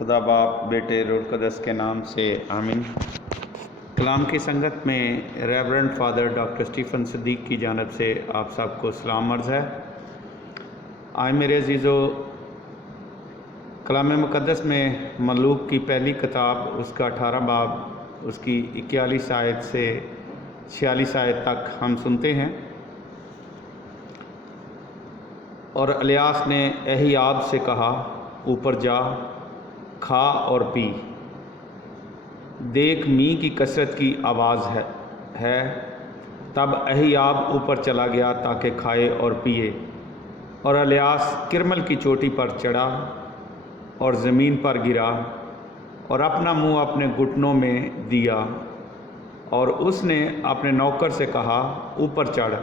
خدا باپ بیٹے روح القدس کے نام سے آمین۔ کلام کی سنگت میں ریورنڈ فادر ڈاکٹر اسٹیفن صدیق کی جانب سے آپ سب کو سلام عرض ہے۔ آئے میرے عزیزو، کلام مقدس میں ملوک کی پہلی کتاب اس کا 18 باب اس کی 41 آیت سے 46 آیت تک ہم سنتے ہیں۔ اور الیاس نے اہیاب سے کہا، اوپر جا، کھا اور پی، دیکھ می کی کثرت کی آواز ہے۔ تب اہیاب اوپر چلا گیا تاکہ کھائے اور پیے، اور الیاس کرمل کی چوٹی پر چڑھا اور زمین پر گرا اور اپنا منہ اپنے گھٹنوں میں دیا، اور اس نے اپنے نوکر سے کہا، اوپر چڑھ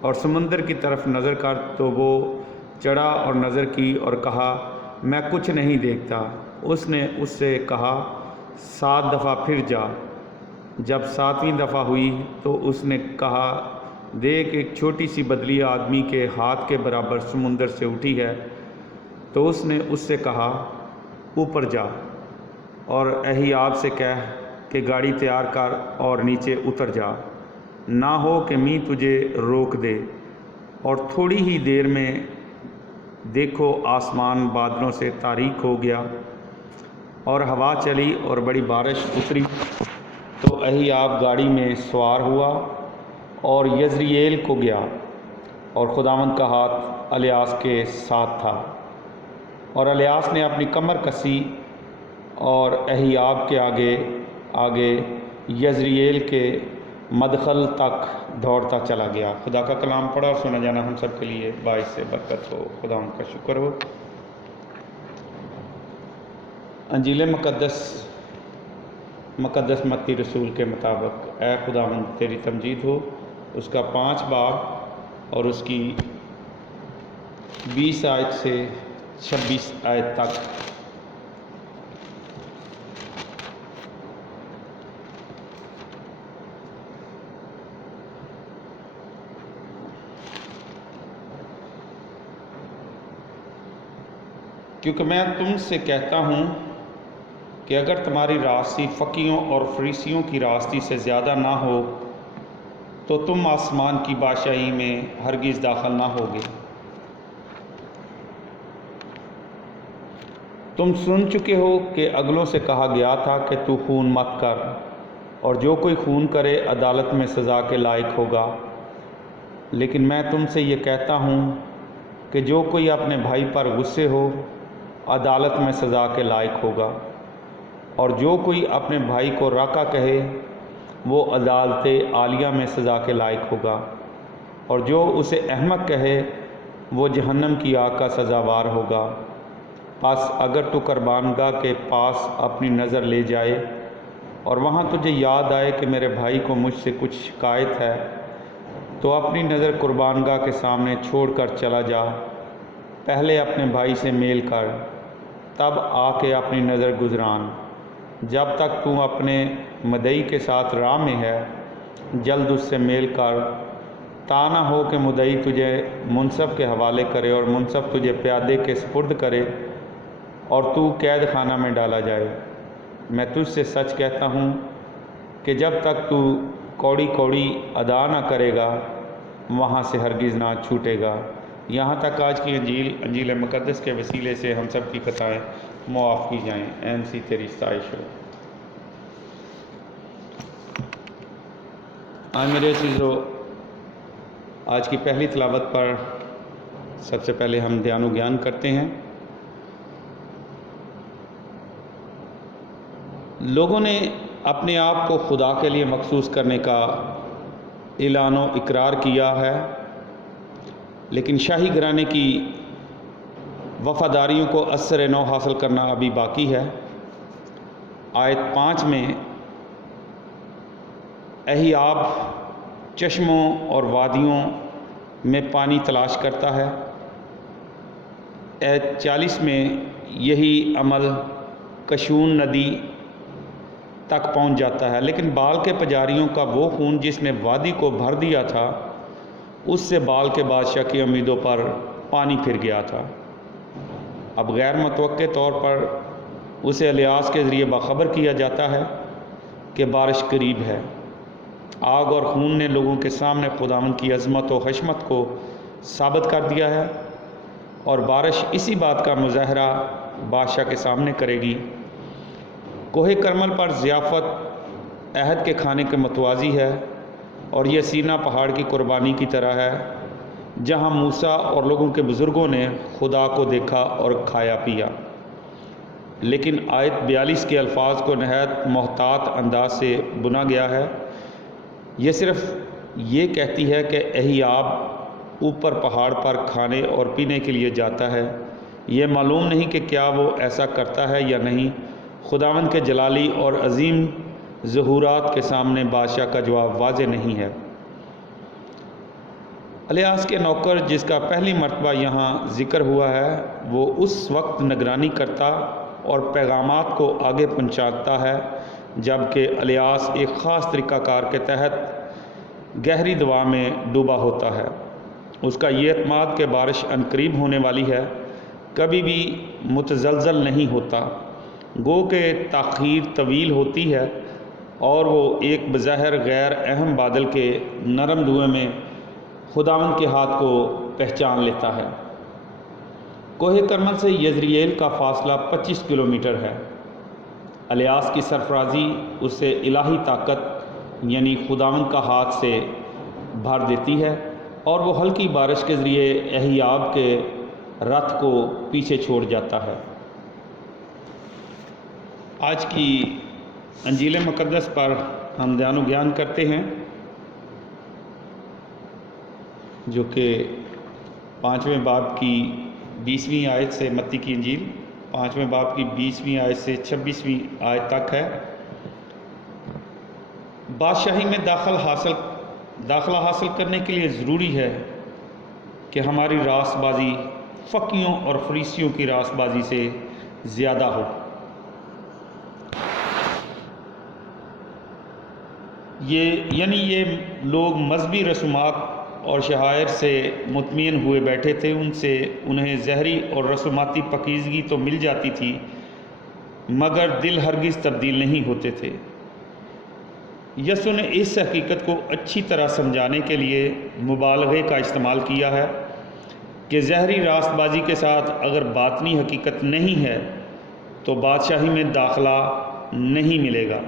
اور سمندر کی طرف نظر کر۔ تو وہ چڑھا اور نظر کی اور کہا، میں کچھ نہیں دیکھتا۔ اس نے اس سے کہا، 7 دفعہ پھر جا۔ جب 7ویں دفعہ ہوئی تو اس نے کہا، دیکھ، ایک چھوٹی سی بدلی آدمی کے ہاتھ کے برابر سمندر سے اٹھی ہے۔ تو اس نے اس سے کہا، اوپر جا اور اہیاب سے کہہ کہ گاڑی تیار کر اور نیچے اتر جا، نہ ہو کہ می تجھے روک دے۔ اور تھوڑی ہی دیر میں دیکھو آسمان بادلوں سے تاریک ہو گیا اور ہوا چلی اور بڑی بارش اتری۔ تو اہیاب گاڑی میں سوار ہوا اور یزرییل کو گیا، اور خداوند کا ہاتھ الیاس کے ساتھ تھا۔ اور الیاس نے اپنی کمر کسی اور اہیاب کے آگے یزرییل کے مدخل تک دوڑتا چلا گیا۔ خدا کا کلام پڑھا اور سنا جانا ہم سب کے لیے باعث سے برکت ہو۔ خدا ان کا شکر ہو۔ انجیل مقدس متی رسول کے مطابق، اے خداوند تیری تمجید ہو، اس کا 5 باب اور اس کی 20 آیت سے 26 آیت تک۔ کیونکہ میں تم سے کہتا ہوں کہ اگر تمہاری راستی فقیوں اور فریسیوں کی راستی سے زیادہ نہ ہو تو تم آسمان کی بادشاہی میں ہرگز داخل نہ ہوگے۔ تم سن چکے ہو کہ اگلوں سے کہا گیا تھا کہ تو خون مت کر، اور جو کوئی خون کرے عدالت میں سزا کے لائق ہوگا۔ لیکن میں تم سے یہ کہتا ہوں کہ جو کوئی اپنے بھائی پر غصے ہو عدالت میں سزا کے لائق ہوگا، اور جو کوئی اپنے بھائی کو راکا کہے وہ عدالت عالیہ میں سزا کے لائق ہوگا، اور جو اسے احمق کہے وہ جہنم کی آگ کا سزاوار ہوگا۔ پس اگر تو قربانگاہ کے پاس اپنی نظر لے جائے اور وہاں تجھے یاد آئے کہ میرے بھائی کو مجھ سے کچھ شکایت ہے، تو اپنی نظر قربانگاہ کے سامنے چھوڑ کر چلا جا۔ پہلے اپنے بھائی سے میل کر، تب آ کے اپنی نظر گزران۔ جب تک تو اپنے مدعی کے ساتھ راہ میں ہے، جلد اس سے میل کر، تا نہ ہو کہ مدعی تجھے منصف کے حوالے کرے اور منصف تجھے پیادے کے سپرد کرے اور تو قید خانہ میں ڈالا جائے۔ میں تجھ سے سچ کہتا ہوں کہ جب تک تو کوڑی کوڑی ادا نہ کرے گا وہاں سے ہرگز نہ چھوٹے گا۔ یہاں تک آج کی انجیل مقدس کے وسیلے سے ہم سب کی خطائیں معاف کی جائیں۔ اے مسیح تیری ستائش ہو۔ آج میرے عزیزو، آج کی پہلی تلاوت پر سب سے پہلے ہم دھیان و گیان کرتے ہیں۔ لوگوں نے اپنے آپ کو خدا کے لیے مخصوص کرنے کا اعلان و اقرار کیا ہے، لیکن شاہی گھرانے کی وفاداریوں کو اثر نو حاصل کرنا ابھی باقی ہے۔ آیت 5 میں اہیاب چشموں اور وادیوں میں پانی تلاش کرتا ہے۔ آیت 40 میں یہی عمل کشون ندی تک پہنچ جاتا ہے، لیکن بال کے پجاریوں کا وہ خون جس نے وادی کو بھر دیا تھا، اس سے بال کے بادشاہ کی امیدوں پر پانی پھر گیا تھا۔ اب غیر متوقع طور پر اسے الیاس کے ذریعے باخبر کیا جاتا ہے کہ بارش قریب ہے۔ آگ اور خون نے لوگوں کے سامنے خداوند کی عظمت و حشمت کو ثابت کر دیا ہے، اور بارش اسی بات کا مظاہرہ بادشاہ کے سامنے کرے گی۔ کوہ کرمل پر ضیافت عہد کے کھانے کے متوازی ہے، اور یہ سینا پہاڑ کی قربانی کی طرح ہے جہاں موسیٰ اور لوگوں کے بزرگوں نے خدا کو دیکھا اور کھایا پیا۔ لیکن آیت 42 کے الفاظ کو نہایت محتاط انداز سے بنا گیا ہے۔ یہ صرف یہ کہتی ہے کہ اہیاب اوپر پہاڑ پر کھانے اور پینے کے لیے جاتا ہے۔ یہ معلوم نہیں کہ کیا وہ ایسا کرتا ہے یا نہیں۔ خداوند کے جلالی اور عظیم ظہورات کے سامنے بادشاہ کا جواب واضح نہیں ہے۔ الیاس کے نوکر جس کا پہلی مرتبہ یہاں ذکر ہوا ہے، وہ اس وقت نگرانی کرتا اور پیغامات کو آگے پہنچاتا ہے جبکہ الیاس ایک خاص طریقہ کار کے تحت گہری دعا میں ڈوبا ہوتا ہے۔ اس کا یہ اعتماد کہ بارش عنقریب ہونے والی ہے کبھی بھی متزلزل نہیں ہوتا، گو کہ تاخیر طویل ہوتی ہے، اور وہ ایک بظاہر غیر اہم بادل کے نرم دھوئیں میں خداوند کے ہاتھ کو پہچان لیتا ہے۔ کوہ کرمل سے یزرییل کا فاصلہ 25 کلومیٹر ہے۔ الیاس کی سرفرازی اسے الہی طاقت یعنی خداوند کا ہاتھ سے بھر دیتی ہے، اور وہ ہلکی بارش کے ذریعے اہیاب کے رتھ کو پیچھے چھوڑ جاتا ہے۔ آج کی انجیل مقدس پر ہم دھیان و گیان کرتے ہیں، جو کہ 5ویں باب کی 20ویں آیت سے، متی کی انجیل 5ویں باب کی 20ویں آیت سے 26ویں آیت تک ہے۔ بادشاہی میں داخلہ حاصل کرنے کے لیے ضروری ہے کہ ہماری راست بازی فقیوں اور فریسیوں کی راست بازی سے زیادہ ہو۔ یہ لوگ مذہبی رسومات اور شعائر سے مطمئن ہوئے بیٹھے تھے، انہیں ظاہری اور رسوماتی پاکیزگی تو مل جاتی تھی، مگر دل ہرگز تبدیل نہیں ہوتے تھے۔ یسوع نے اس حقیقت کو اچھی طرح سمجھانے کے لیے مبالغے کا استعمال کیا ہے کہ ظاہری راست بازی کے ساتھ اگر باطنی حقیقت نہیں ہے تو بادشاہی میں داخلہ نہیں ملے گا۔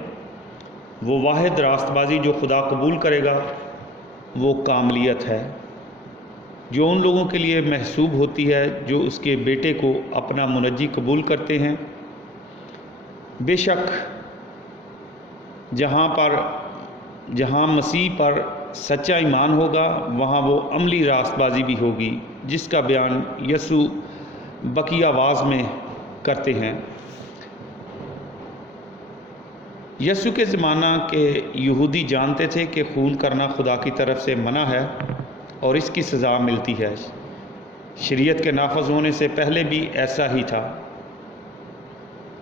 وہ واحد راست بازی جو خدا قبول کرے گا وہ کاملیت ہے، جو ان لوگوں کے لیے محسوب ہوتی ہے جو اس کے بیٹے کو اپنا منجی قبول کرتے ہیں۔ بے شک جہاں مسیح پر سچا ایمان ہوگا وہاں وہ عملی راست بازی بھی ہوگی، جس کا بیان یسوع بقیہ آواز میں کرتے ہیں۔ یسوع کے زمانہ کے یہودی جانتے تھے کہ خون کرنا خدا کی طرف سے منع ہے اور اس کی سزا ملتی ہے۔ شریعت کے نافذ ہونے سے پہلے بھی ایسا ہی تھا،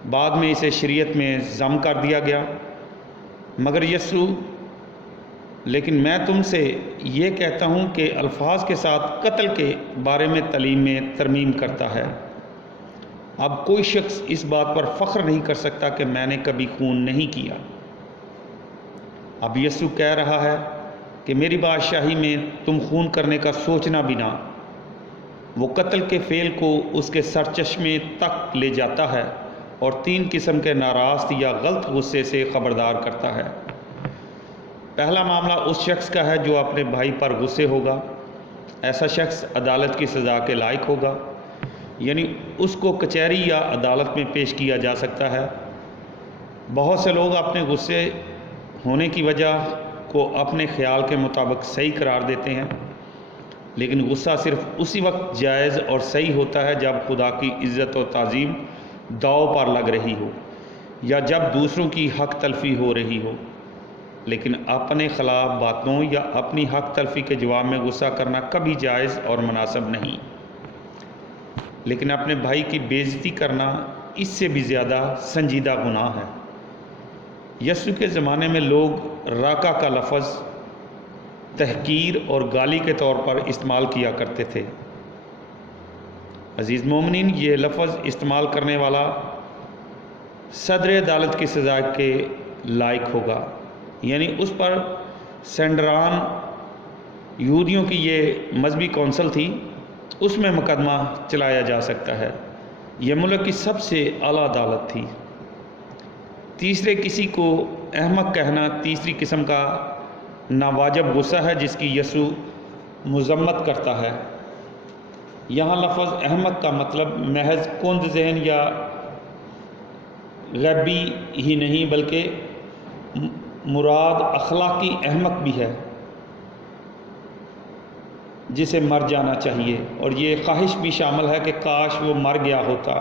بعد میں اسے شریعت میں ضم کر دیا گیا۔ مگر یسوع، لیکن میں تم سے یہ کہتا ہوں کہ الفاظ کے ساتھ قتل کے بارے میں تعلیم میں ترمیم کرتا ہے۔ اب کوئی شخص اس بات پر فخر نہیں کر سکتا کہ میں نے کبھی خون نہیں کیا۔ اب یسوع کہہ رہا ہے کہ میری بادشاہی میں تم خون کرنے کا سوچنا بھی نہ۔ وہ قتل کے فعل کو اس کے سرچشمے تک لے جاتا ہے اور 3 قسم کے ناراست یا غلط غصے سے خبردار کرتا ہے۔ پہلا معاملہ اس شخص کا ہے جو اپنے بھائی پر غصے ہوگا۔ ایسا شخص عدالت کی سزا کے لائق ہوگا، یعنی اس کو کچہری یا عدالت میں پیش کیا جا سکتا ہے۔ بہت سے لوگ اپنے غصے ہونے کی وجہ کو اپنے خیال کے مطابق صحیح قرار دیتے ہیں، لیکن غصہ صرف اسی وقت جائز اور صحیح ہوتا ہے جب خدا کی عزت و تعظیم داؤ پر لگ رہی ہو یا جب دوسروں کی حق تلفی ہو رہی ہو۔ لیکن اپنے خلاف باتوں یا اپنی حق تلفی کے جواب میں غصہ کرنا کبھی جائز اور مناسب نہیں، لیکن اپنے بھائی کی بے عزتی کرنا اس سے بھی زیادہ سنجیدہ گناہ ہے۔ یسوع کے زمانے میں لوگ راکا کا لفظ تحقیر اور گالی کے طور پر استعمال کیا کرتے تھے۔ عزیز مومنین، یہ لفظ استعمال کرنے والا صدر عدالت کی سزا کے لائق ہوگا، یعنی اس پر سینڈران یہودیوں کی یہ مذہبی کونسل تھی، اس میں مقدمہ چلایا جا سکتا ہے۔ یہ ملک کی سب سے اعلیٰ عدالت تھی۔ تیسرے کسی کو احمق کہنا تیسری قسم کا ناواجب غصہ ہے جس کی یسوع مذمت کرتا ہے۔ یہاں لفظ احمق کا مطلب محض کند ذہن یا غیبی ہی نہیں بلکہ مراد اخلاقی احمق بھی ہے جسے مر جانا چاہیے، اور یہ خواہش بھی شامل ہے کہ کاش وہ مر گیا ہوتا۔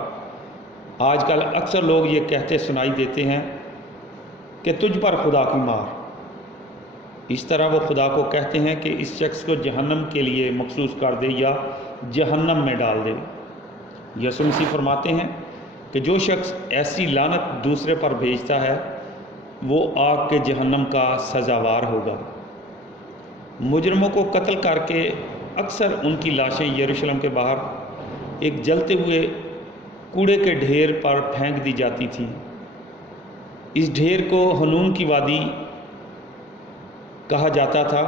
آج کل اکثر لوگ یہ کہتے سنائی دیتے ہیں کہ تجھ پر خدا کی مار۔ اس طرح وہ خدا کو کہتے ہیں کہ اس شخص کو جہنم کے لیے مخصوص کر دے یا جہنم میں ڈال دے۔ یسوع مسیح فرماتے ہیں کہ جو شخص ایسی لعنت دوسرے پر بھیجتا ہے وہ آگ کے جہنم کا سزاوار ہوگا۔ مجرموں کو قتل کر کے اکثر ان کی لاشیں یروشلم کے باہر ایک جلتے ہوئے کوڑے کے ڈھیر پر پھینک دی جاتی تھیں۔ اس ڈھیر کو حنون کی وادی کہا جاتا تھا۔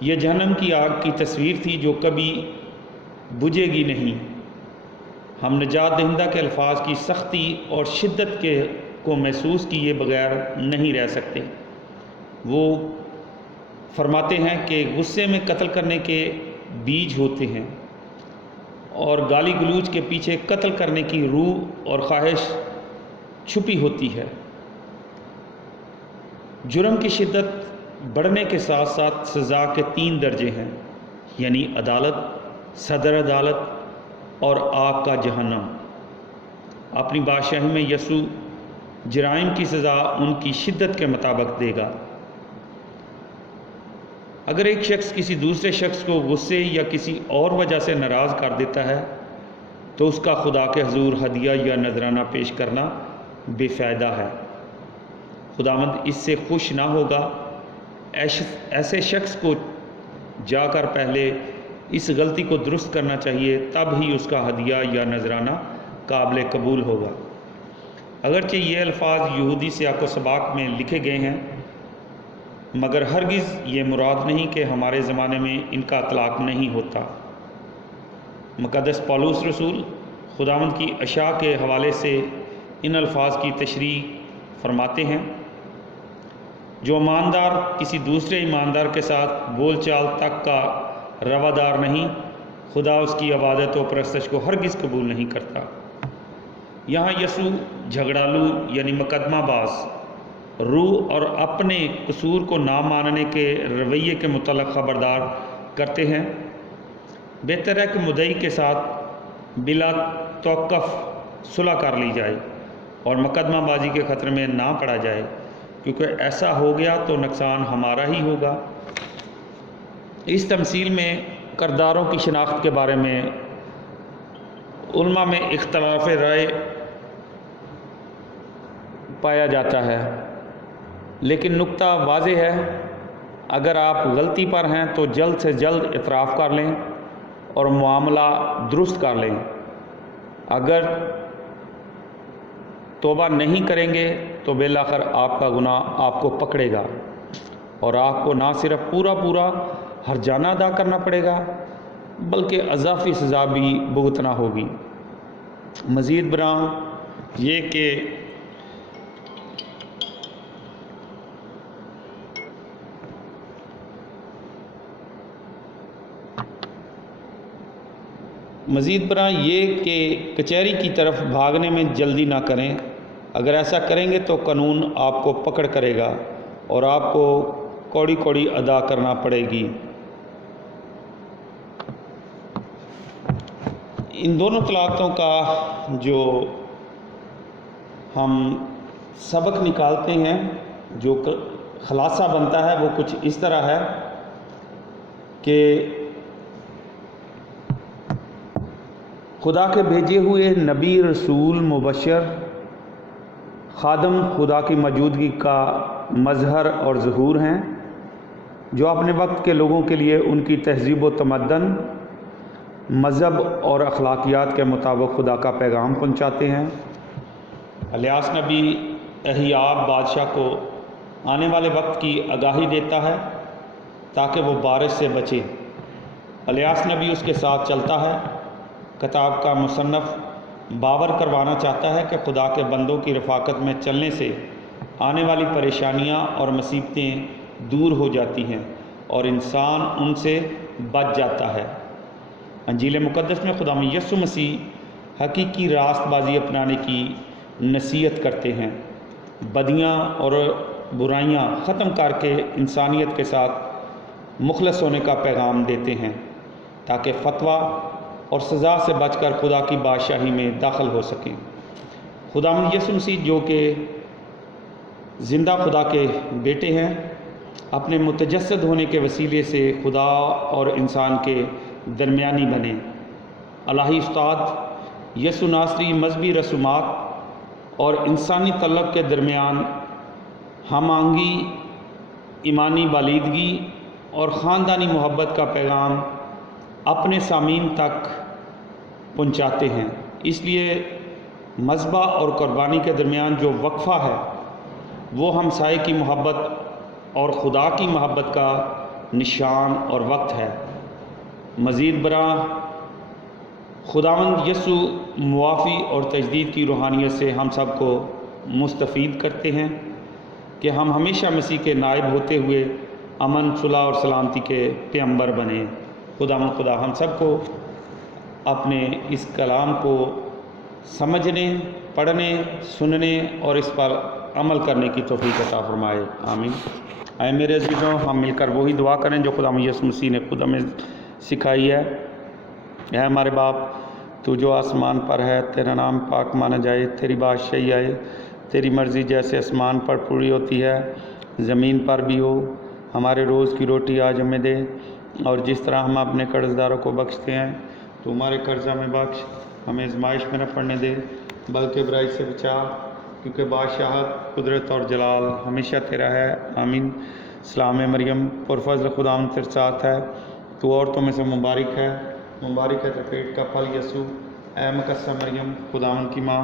یہ جہنم کی آگ کی تصویر تھی جو کبھی بجھے گی نہیں۔ ہم نجات دہندہ کے الفاظ کی سختی اور شدت کو محسوس کیے بغیر نہیں رہ سکتے۔ وہ فرماتے ہیں کہ غصے میں قتل کرنے کے بیج ہوتے ہیں، اور گالی گلوچ کے پیچھے قتل کرنے کی روح اور خواہش چھپی ہوتی ہے۔ جرم کی شدت بڑھنے کے ساتھ ساتھ سزا کے 3 درجے ہیں، یعنی عدالت، صدر عدالت اور آگ کا جہنم۔ اپنی بادشاہی میں یسوع جرائم کی سزا ان کی شدت کے مطابق دے گا۔ اگر ایک شخص کسی دوسرے شخص کو غصے یا کسی اور وجہ سے ناراض کر دیتا ہے تو اس کا خدا کے حضور ہدیہ یا نذرانہ پیش کرنا بے فائدہ ہے۔ خداوند اس سے خوش نہ ہوگا۔ ایسے شخص کو جا کر پہلے اس غلطی کو درست کرنا چاہیے، تب ہی اس کا ہدیہ یا نذرانہ قابل قبول ہوگا۔ اگرچہ یہ الفاظ یہودی سیاق و سباق میں لکھے گئے ہیں، مگر ہرگز یہ مراد نہیں کہ ہمارے زمانے میں ان کا اطلاق نہیں ہوتا۔ مقدس پولس رسول خداوند کی اشاع کے حوالے سے ان الفاظ کی تشریح فرماتے ہیں: جو ایماندار کسی دوسرے ایماندار کے ساتھ بول چال تک کا روادار نہیں، خدا اس کی عبادت و پرستش کو ہرگز قبول نہیں کرتا۔ یہاں یسوع جھگڑالو یعنی مقدمہ باز روح اور اپنے قصور کو نہ ماننے کے رویے کے متعلق خبردار کرتے ہیں۔ بہتر ہے کہ مدعی کے ساتھ بلا توقف صلح کر لی جائے اور مقدمہ بازی کے خطرے میں نہ پڑا جائے، کیونکہ ایسا ہو گیا تو نقصان ہمارا ہی ہوگا۔ اس تمثیل میں کرداروں کی شناخت کے بارے میں علماء میں اختلاف رائے پایا جاتا ہے، لیکن نقطہ واضح ہے: اگر آپ غلطی پر ہیں تو جلد سے جلد اعتراف کر لیں اور معاملہ درست کر لیں۔ اگر توبہ نہیں کریں گے تو بالآخر آپ کا گناہ آپ کو پکڑے گا اور آپ کو نہ صرف پورا ہرجانہ ادا کرنا پڑے گا بلکہ اضافی سزا بھی بھگتنا ہوگی۔ مزید برآں یہ کہ کچہری کی طرف بھاگنے میں جلدی نہ کریں۔ اگر ایسا کریں گے تو قانون آپ کو پکڑ کرے گا اور آپ کو کوڑی ادا کرنا پڑے گی۔ ان دونوں طلاقوں کا جو ہم سبق نکالتے ہیں، جو خلاصہ بنتا ہے، وہ کچھ اس طرح ہے کہ خدا کے بھیجے ہوئے نبی، رسول، مبشر، خادم خدا کی موجودگی کا مظہر اور ظہور ہیں، جو اپنے وقت کے لوگوں کے لیے ان کی تہذیب و تمدن، مذہب اور اخلاقیات کے مطابق خدا کا پیغام پہنچاتے ہیں۔ الیاس نبی اہیاب بادشاہ کو آنے والے وقت کی آگاہی دیتا ہے تاکہ وہ بارش سے بچے۔ الیاس نبی اس کے ساتھ چلتا ہے۔ کتاب کا مصنف باور کروانا چاہتا ہے کہ خدا کے بندوں کی رفاقت میں چلنے سے آنے والی پریشانیاں اور مصیبتیں دور ہو جاتی ہیں اور انسان ان سے بچ جاتا ہے۔ انجیل مقدس میں خدا یسوع مسیح حقیقی راست بازی اپنانے کی نصیحت کرتے ہیں، بدیاں اور برائیاں ختم کر کے انسانیت کے ساتھ مخلص ہونے کا پیغام دیتے ہیں تاکہ فتویٰ اور سزا سے بچ کر خدا کی بادشاہی میں داخل ہو سکیں۔ خدا یسوع مسیح جو کہ زندہ خدا کے بیٹے ہیں، اپنے متجسد ہونے کے وسیلے سے خدا اور انسان کے درمیانی بنے۔ الہی استاد یسوع ناصری مذہبی رسومات اور انسانی تعلق کے درمیان ہم آہنگی، ایمانی بالیدگی اور خاندانی محبت کا پیغام اپنے سامعین تک پہنچاتے ہیں۔ اس لیے مذبح اور قربانی کے درمیان جو وقفہ ہے وہ ہمسائے کی محبت اور خدا کی محبت کا نشان اور وقت ہے۔ مزید برآں خداوند یسوع موافی اور تجدید کی روحانیت سے ہم سب کو مستفید کرتے ہیں کہ ہم ہمیشہ مسیح کے نائب ہوتے ہوئے امن، صلح اور سلامتی کے پیغمبر بنیں۔ خدا ہم سب کو اپنے اس کلام کو سمجھنے، پڑھنے، سننے اور اس پر عمل کرنے کی توفیق عطا فرمائے، آمین۔ اے میرے عزیزوں، ہم مل کر وہی دعا کریں جو خدا یسوع مسیح نے خود ہمیں سکھائی ہے۔ اے ہمارے باپ، تو جو آسمان پر ہے، تیرا نام پاک مانا جائے، تیری بادشاہی آئے، تیری مرضی جیسے آسمان پر پوری ہوتی ہے زمین پر بھی ہو۔ ہمارے روز کی روٹی آج ہمیں دے، اور جس طرح ہم اپنے قرض داروں کو بخشتے ہیں تو ہمارے قرضہ میں بخش، ہمیں آزمائش میں نہ پڑنے دے بلکہ برائی سے بچا، کیونکہ بادشاہت، قدرت اور جلال ہمیشہ تیرا ہے، آمین۔ سلام مریم، پرفضل خداوند تیرے ساتھ ہے، تو عورتوں میں سے مبارک ہے تیرے پیٹ کا پھل یسوع۔ اے مقدسہ مریم، خداوند کی ماں،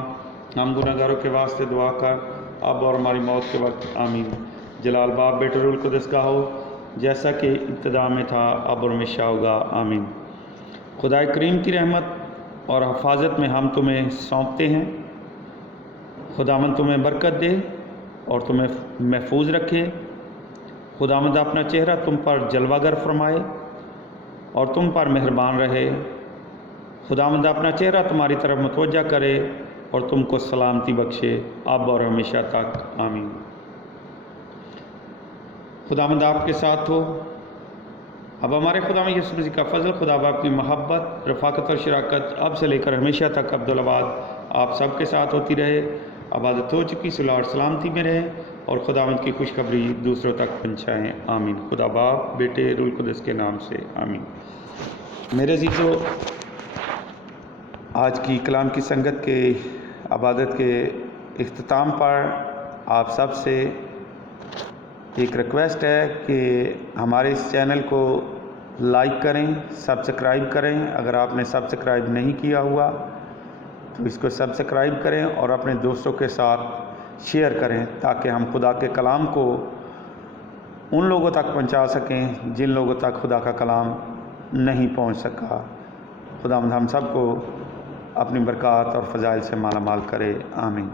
ہم گناہ گاروں کے واسطے دعا کر اب اور ہماری موت کے وقت، آمین۔ جلال باپ، بیٹے، روح القدس کا ہو، جیسا کہ ابتدا میں تھا، اب اور ہمیشہ ہوگا، آمین۔ خدا کریم کی رحمت اور حفاظت میں ہم تمہیں سونپتے ہیں۔ خداوند تمہیں برکت دے اور تمہیں محفوظ رکھے۔ خداوند اپنا چہرہ تم پر جلوہ گر فرمائے اور تم پر مہربان رہے۔ خداوند اپنا چہرہ تمہاری طرف متوجہ کرے اور تم کو سلامتی بخشے، اب اور ہمیشہ تک، آمین۔ خداوند آپ کے ساتھ ہو۔ اب ہمارے خدا یسوع مسیح کا فضل، خدا باپ کی محبت، رفاقت اور شراکت اب سے لے کر ہمیشہ تک ابدالآباد آپ سب کے ساتھ ہوتی رہے۔ عبادت ہو چکی، صلح اور سلامتی میں رہے اور خداوند کی خوشخبری دوسروں تک پہنچائیں، آمین۔ خدا باپ، بیٹے، روح القدس کے نام سے، آمین۔ میرے عزیزو، آج کی کلام کی سنگت کے عبادت کے اختتام پر آپ سب سے ایک ریکویسٹ ہے کہ ہمارے اس چینل کو لائک کریں، سبسکرائب کریں۔ اگر آپ نے سبسکرائب نہیں کیا ہوا تو اس کو سبسکرائب کریں اور اپنے دوستوں کے ساتھ شیئر کریں تاکہ ہم خدا کے کلام کو ان لوگوں تک پہنچا سکیں جن لوگوں تک خدا کا کلام نہیں پہنچ سکا۔ خدا ہم سب کو اپنی برکات اور فضائل سے مالا مال کرے، آمین۔